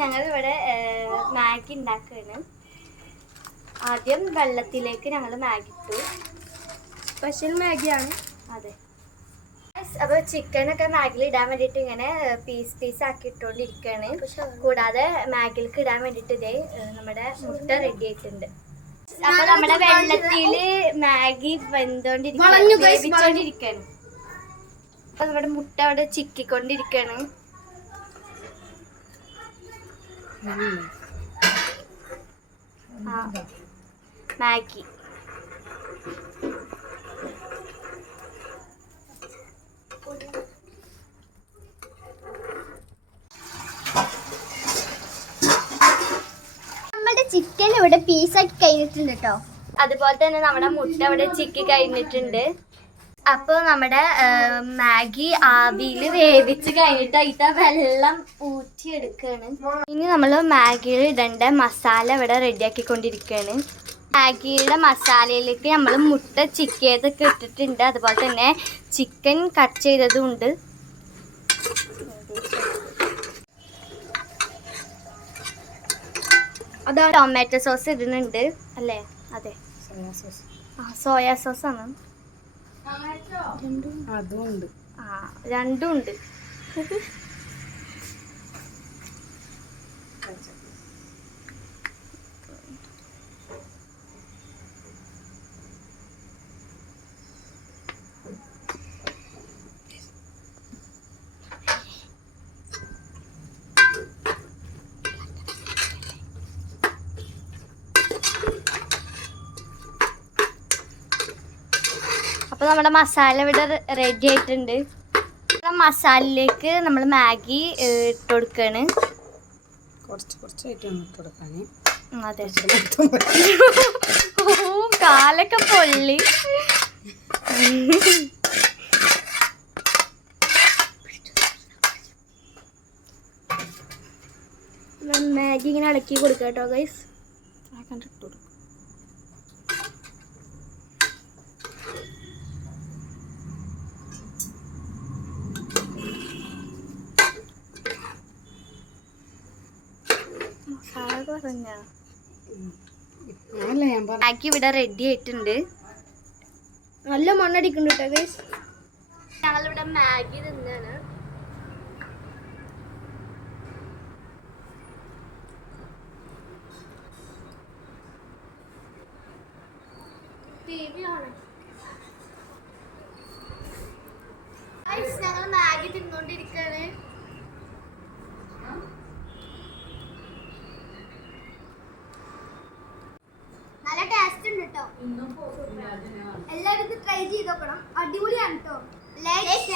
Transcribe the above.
ഞങ്ങൾ ഇവിടെ മാഗി ഉണ്ടാക്കുകയാണ്. ആദ്യം വെള്ളത്തിലേക്ക് ഞങ്ങൾ മാഗി ഇട്ടു. സ്പെഷ്യൽ മാഗിയാണ്. അതെ. അപ്പോൾ ചിക്കനൊക്കെ മാഗിയിൽ ഇടാൻ വേണ്ടിയിട്ട് ഇങ്ങനെ പീസ് ആക്കി ഇട്ടുകൊണ്ടിരിക്കുകയാണ്. കൂടാതെ മാഗിലേക്ക് ഇടാൻ വേണ്ടിയിട്ട് ഇതേ നമ്മുടെ മുട്ട റെഡി ആയിട്ടുണ്ട്. അപ്പൊ നമ്മുടെ വെള്ളത്തില് മാഗി വേവിച്ചോണ്ടിരിക്കുകയാണ്. അപ്പൊ നമ്മുടെ മുട്ട അവിടെ ചിക്കിക്കൊണ്ടിരിക്കുകയാണ്. മാഗി നമ്മുടെ ചിക്കൻ ഇവിടെ പീസാക്കി കഴിഞ്ഞിട്ടുണ്ട് കേട്ടോ. അതുപോലെ തന്നെ നമ്മുടെ മുട്ട ഇവിടെ ചിക്കി കഴിഞ്ഞിട്ടുണ്ട്. അപ്പോൾ നമ്മുടെ മാഗി ആവിയിൽ വേവിച്ച് കഴിഞ്ഞിട്ട് അതിൻ്റെ വെള്ളം ഊറ്റിയെടുക്കുകയാണ്. ഇനി നമ്മൾ മാഗിയിൽ ഇടേണ്ട മസാല ഇവിടെ റെഡിയാക്കിക്കൊണ്ടിരിക്കുകയാണ്. മാഗിയുടെ മസാലയിലേക്ക് നമ്മൾ മുട്ട ചിക്കിയതൊക്കെ ഇട്ടിട്ടുണ്ട്. അതുപോലെ തന്നെ ചിക്കൻ കട്ട് ചെയ്തതും ഉണ്ട്. അത് ടൊമാറ്റോ സോസ് ഇടുന്നുണ്ട് അല്ലേ? അതെ, സോയാ സോസാണ്. രണ്ടും ഉണ്ട്. അപ്പോൾ നമ്മുടെ മസാല ഇവിടെ റെഡി ആയിട്ടുണ്ട്. മസാലയിലേക്ക് നമ്മൾ മാഗി ഇട്ട് കൊടുക്കുകയാണ്. അതെ, കാലൊക്കെ പൊള്ളി. മാഗി ഇങ്ങനെ ഇളക്കി കൊടുക്കാം കേട്ടോ ഗൈസ്. മാഗി ഇവിടെ റെഡി ആയിട്ടുണ്ട്. നല്ല മണ്ണടിക്കുന്നുണ്ട് കേട്ടോ ഗൈസ്. ഞങ്ങളിവിടെ മാഗി തിന്നാണ്. ഞങ്ങൾ മാഗി തിന്നോണ്ടിരിക്കാണ്. നല്ല ടേസ്റ്റ് ഉണ്ട് കേട്ടോ. എല്ലാവരും ഇത് ട്രൈ ചെയ്ത് നോക്കണം. അടിപൊളിയാണ് കേട്ടോ. ലൈക്ക്